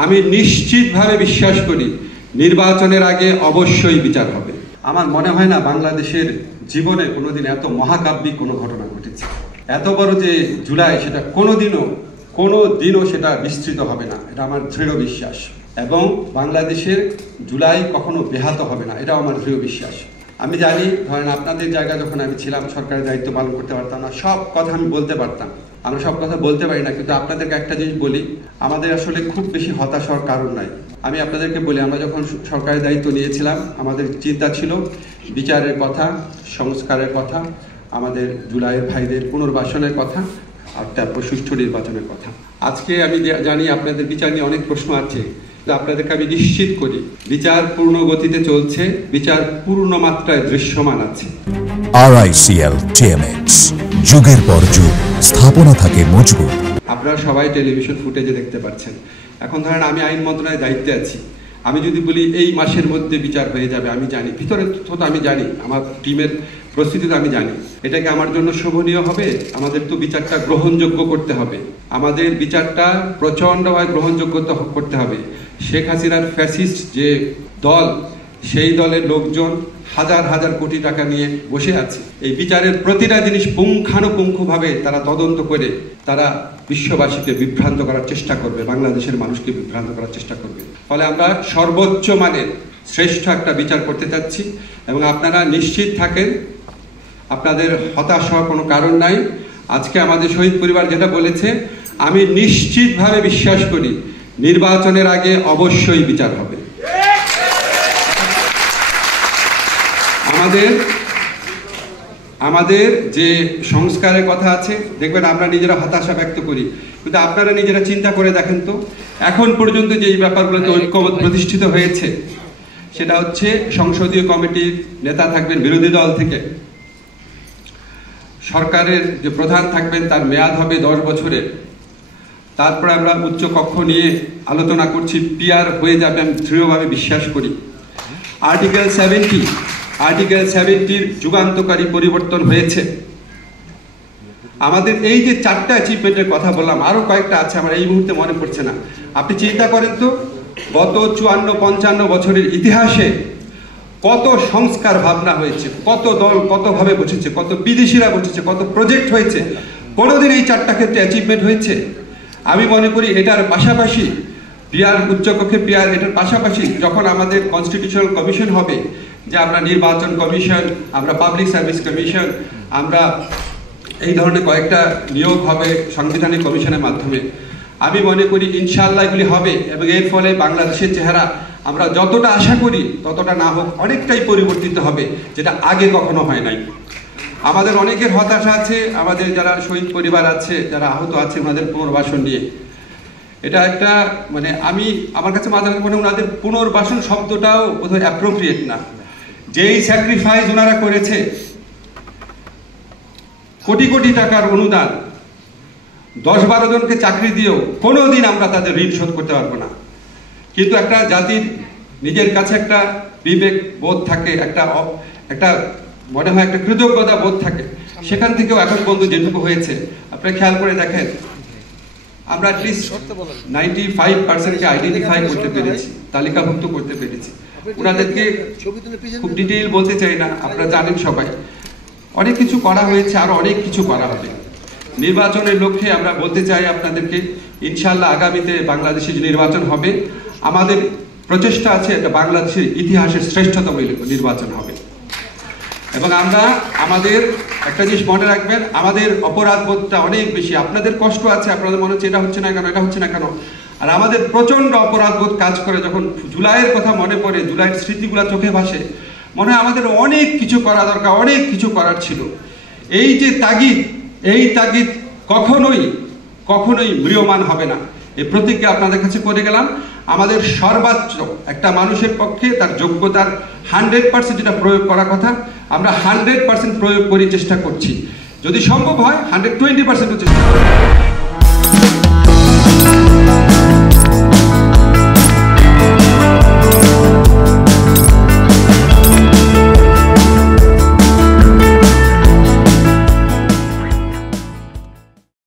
আমি নিশ্চিতভাবে বিশ্বাস করি নির্বাচনের আগে অবশ্যই বিচার হবে। আমার মনে হয় না বাংলাদেশের জীবনে কোনোদিন এত মহাকাব্যিক কোনো ঘটনা ঘটেছে। এত বড় যে জুলাই, সেটা কোনোদিনও সেটা বিস্তৃত হবে না, এটা আমার দৃঢ় বিশ্বাস। এবং বাংলাদেশের জুলাই কখনো ব্যাহত হবে না, এটাও আমার দৃঢ় বিশ্বাস। আমি জানি, ধরেন আপনাদের জায়গায় যখন আমি ছিলাম, সরকারের দায়িত্ব পালন করতে পারতাম না, সব কথা আমি বলতে পারতাম। আমরা সব কথা বলতে পারি না, কিন্তু আপনাদেরকে একটা জিনিস বলি, আমাদের আসলে খুব বেশি হতাশ হওয়ার কারণ নাই। আমি আপনাদেরকে বলি, আমরা যখন সরকারের দায়িত্ব নিয়েছিলাম, আমাদের চিন্তা ছিল বিচারের কথা, সংস্কারের কথা, আমাদের জুলাইয়ের ভাইদের পুনর্বাসনের কথা, আর তারপর সুষ্ঠু নির্বাচনের কথা। আজকে আমি জানি আপনাদের বিচার নিয়ে অনেক প্রশ্ন আছে, আপনাদেরকে আমি নিশ্চিত করি বিচার পূর্ণ গতিতে চলছে, বিচার পূর্ণ মাত্রায় দৃশ্যমান আছে। RICL TMX, যুগের পর যুগ স্থাপনা থাকে মজবুত। আপনারা সবাই টেলিভিশন ফুটেজে দেখতে পাচ্ছেন। এখন ধরেন আমি আইন মন্ত্রণালয়ের দায়িত্বে আছি, আমি যদি বলি এই মাসের মধ্যে বিচার হয়ে যাবে, আমি জানি ভিতরের তথ্য, আমি জানি আমার টিমের প্রস্তুতিতে, আমি জানি এটাকে আমার জন্য শোভনীয় হবে। আমাদের তো বিচারটা গ্রহণযোগ্য করতে হবে, আমাদের বিচারটা প্রচণ্ডভাবে গ্রহণযোগ্য করতে হবে। শেখ হাসিনার ফ্যাসিস্ট যে দল, সেই দলের লোকজন হাজার হাজার কোটি টাকা নিয়ে বসে আছে। এই বিচারের প্রতিটা জিনিস পুঙ্খানুপুঙ্খভাবে তারা তদন্ত করে তারা বিশ্ববাসীকে বিভ্রান্ত করার চেষ্টা করবে, বাংলাদেশের মানুষকে বিভ্রান্ত করার চেষ্টা করবে। ফলে আমরা সর্বোচ্চ মানের শ্রেষ্ঠ একটা বিচার করতে চাচ্ছি, এবং আপনারা নিশ্চিত থাকেন, আপনাদের হতাশ হওয়ার কোনো কারণ নাই। আজকে আমাদের শহীদ পরিবার যেটা বলেছে, আমি নিশ্চিতভাবে বিশ্বাস করি নির্বাচনের আগে অবশ্যই বিচার হবে। আমাদের যে সংস্কারের কথা আছে, দেখবেন আমরা নিজেরা হতাশা ব্যক্ত করি, কিন্তু আপনারা নিজেরা চিন্তা করে দেখেন তো, এখন পর্যন্ত যে এই ব্যাপারগুলোতে ঐক্যমত প্রতিষ্ঠিত হয়েছে, সেটা হচ্ছে সংসদীয় কমিটির নেতা থাকবেন বিরোধী দল থেকে, সরকারের যে প্রধান থাকবেন তার মেয়াদ হবে 10 বছরের, তারপরে আমরা উচ্চ কক্ষ নিয়ে আলোচনা করছি, পিআর হয়ে যাবে আমি দৃঢ়ভাবে বিশ্বাস করি। আর্টিকেল 70-র যুগান্তকারী পরিবর্তন হয়েছে। আমাদের এই যে 4টা অ্যাচিভমেন্টের কথা বললাম, আরো কয়েকটা আছে, আমার এই মুহূর্তে মনে পড়ছে না। আপনি চিন্তা করেন তো, গত 54-55 বছরের ইতিহাসে কত সংস্কার ভাবনা হয়েছে, কত দল কতভাবে বসেছে, কত বিদেশিরা বসেছে, কত প্রজেক্ট হয়েছে। কোনোদিন এই 4টা ক্ষেত্রে অ্যাচিভমেন্ট হয়েছে? আমি মনে করি এটার পাশাপাশি পিআর, উচ্চকক্ষে পিআর, এটার পাশাপাশি যখন আমাদের কনস্টিটিউশনাল কমিশন হবে, যে আমরা নির্বাচন কমিশন, আমরা পাবলিক সার্ভিস কমিশন, আমরা এই ধরনের কয়েকটা নিয়োগ হবে সাংবিধানিক কমিশনের মাধ্যমে, আমি মনে করি ইনশাআল্লাহ এগুলি হবে, এবং এর ফলে বাংলাদেশের চেহারা আমরা যতটা আশা করি ততটা না হোক অনেকটাই পরিবর্তিত হবে, যেটা আগে কখনো হয় নাই। আমাদের অনেকের হতাশা আছে, আমাদের যারা শহীদ পরিবার আছে, যারা আহত আছে, ওনাদের পুনর্বাসন নিয়ে। এটা একটা আমার কাছে মাঝে মনে হয় ওনাদের পুনর্বাসন শব্দটাও বোধহয় অ্যাপ্রোপ্রিয়েট না। যেই স্যাক্রিফাইস ওনারা করেছে, কোটি কোটি টাকার অনুদান, 10-12 জনকে চাকরি দিয়েও কোনোদিন আমরা তাদের ঋণ শোধ করতে পারবো না। কিন্তু একটা জাতির নিজের কাছে একটা বিবেক বোধ থাকে, একটা মনে হয় একটা কৃতজ্ঞতা বোধ থাকে, সেখান থেকেও এখন পর্যন্ত যেটুকু হয়েছে আপনারা খেয়াল করে দেখেন, আমরা অ্যাটলিস্ট 95%কে আইডেন্টিফাই করতে পেরেছি, তালিকাভুক্ত করতে পেরেছি। ওনাদেরকে খুব ডিটেইল বলতে চাই না, আপনারা জানেন সবাই। অনেক কিছু করা হয়েছে, আরো অনেক কিছু করা হবে। নির্বাচনের লক্ষ্যে আমরা বলতে চাই আপনাদেরকে, ইনশাআল্লাহ আগামীতে বাংলাদেশে যে নির্বাচন হবে, আমাদের প্রচেষ্টা আছে এটা বাংলাদেশের ইতিহাসের শ্রেষ্ঠতম নির্বাচন হবে। এবং আমরা আমাদের একটা জিনিস মনে রাখবেন, আমাদের অপরাধবোধটা অনেক বেশি। আপনাদের কষ্ট আছে, আপনাদের মনে হচ্ছে এটা হচ্ছে না কেন, এটা হচ্ছে না কেন, আর আমাদের প্রচন্ড অপরাধবোধ কাজ করে। যখন জুলাইয়ের কথা মনে পড়ে, জুলাইয়ের স্মৃতিগুলো চোখে ভাসে, মনে হয় আমাদের অনেক কিছু করা দরকার, অনেক কিছু করার ছিল। এই যে তাগিদ, এই তাগিদ কখনোই ম্রিয়মান হবে না। এই প্রতিজ্ঞা আপনাদের কাছে করে গেলাম। আমাদের সর্বোচ্চ একটা মানুষের পক্ষে তার যোগ্যতার 100% যেটা প্রয়োগ করার কথা, আমরা 100% প্রয়োগ করি, চেষ্টা করছি। যদি সম্ভব হয় 120% চেষ্টা করব।